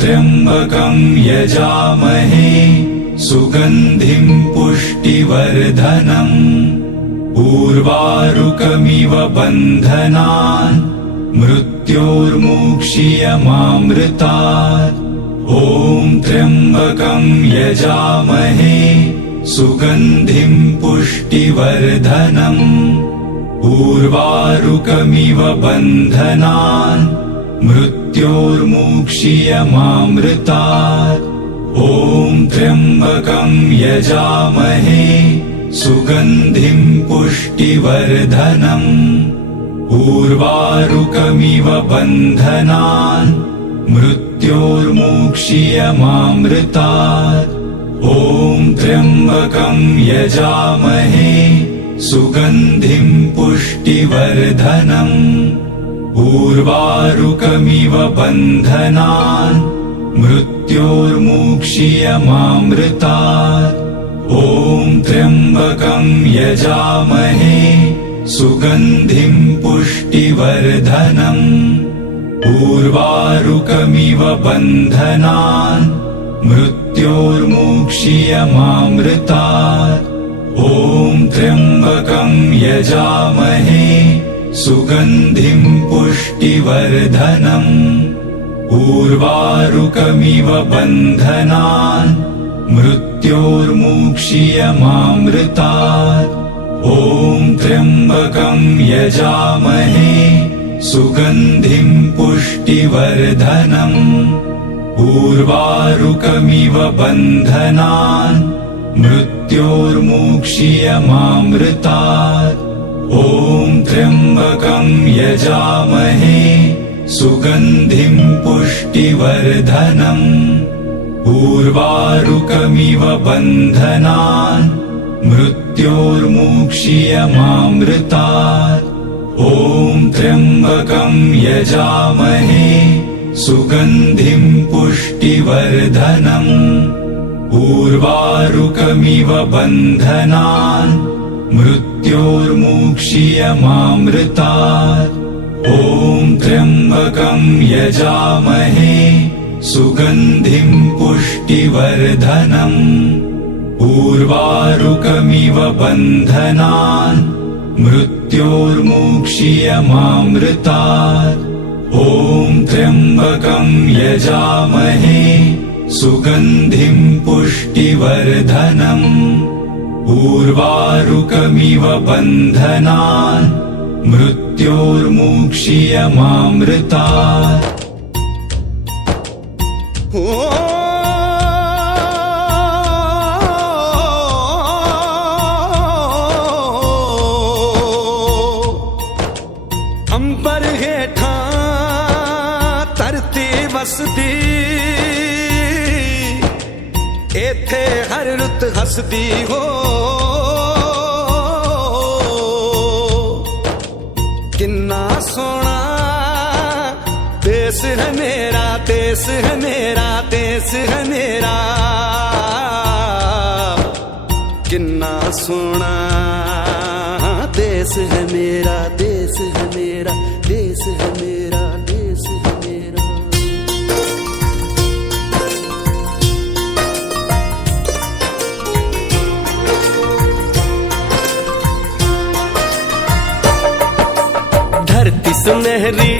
त्र्यम्बकं यजामहे सुगन्धिं पुष्टिवर्धनम् उर्वारुकमिव बन्धनान् मृत्योर्मुक्षीयमामृतात्। ॐ त्र्यम्बकं यजामहे सुगन्धिं पुष्टिवर्धनम् उर्वारुकमिव बन्धनान् मृत्योर्मुक्षीयमामृतात्। ॐ त्र्यम्बकं यजामहे सुगन्धिं पुष्टिवर्धनम् उर्वारुकमिव बन्धनान् मृत्योर्मुक्षीयमामृतात्। ॐ त्र्यम्बकं यजामहे सुगन्धिं पुष्टिवर्धनम् उर्वारुकमिव बन्धनान् मृत्योर्मुक्षीयमामृतात्। ॐ त्र्यम्बकं यजामहे सुगन्धिं पुष्टिवर्धनम् उर्वारुकमिव बन्धनान् मृत्योर्मुक्षीयमामृतात्। ॐ त्र्यम्बकं यजामहे सुगन्धिं पुष्टिवर्धनम् उर्वारुकमिव बन्धनान् मृत्योर्मुक्षीयमामृतात्। ॐ त्र्यम्बकं यजामहे सुगन्धिं पुष्टिवर्धनम् उर्वारुकमिव बन्धनान् मृत्योर्मुक्षीयमामृतात्। ॐ त्र्यम्बकं यजामहे सुगन्धिं पुष्टिवर्धनम् उर्वारुकमिव बन्धनान् मृत्योर्मुक्षीयमामृतात्। ॐ त्र्यम्बकं यजामहे सुगन्धिं पुष्टिवर्धनम् उर्वारुकमिव बन्धनान् मृत्योर्मुक्षीयमामृतात्। ॐ त्र्यम्बकं यजामहे सुगन्धिं पुष्टिवर्धनम् उर्वारुकमिव बन्धनान् मृत्योर्मुक्षीयमामृतात्। ॐ त्र्यम्बकं यजामहे सुगन्धिं पुष्टिवर्धनम् उर्वारुकमिव बन्धनान् मृत्योर्मुक्षीयमामृतात्। अंबर हेठा धरती वसदी एथे हर रुत हसदी हो। किन्ना सोना देश है मेरा, देश है मेरा, देश है मेरा। किन्ना सोना देश है मेरा, देश है मेरा, देश है मेरा, देश है मेरा। धरती सुनहरी